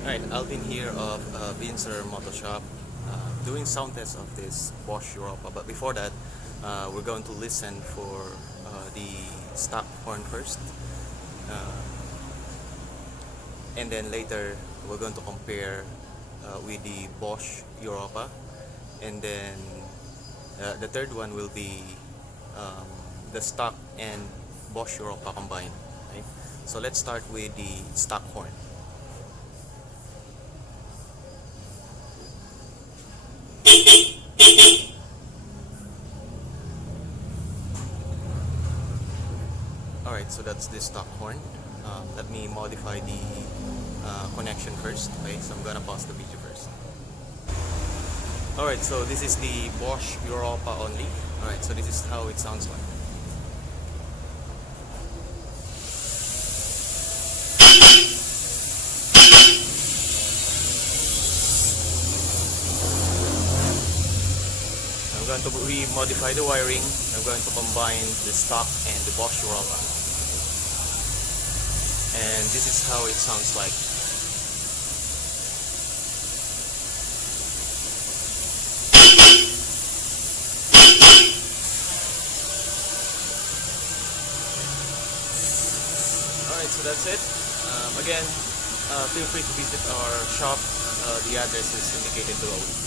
Alright, Alvin here of Vincer Motor Shop, doing sound test of this Bosch Europa. But before that, we're going to listen for the stock horn first, uh, and then later we're going to compare with the Bosch Europa, and then the third one will be um, the stock and Bosch Europa combined. Right? So let's start with the stock horn. Alright, so that's the stock horn. Let me modify the connection first. Okay, so I'm gonna pause the video first. Alright, so this is the Bosch Europa only. Alright, so this is how it sounds like. I'm going to re-modify the wiring. I'm going to combine the stock and the Bosch Europa. And this is how it sounds like. Alright, so that's it. Again, feel free to visit our shop. The address is indicated below.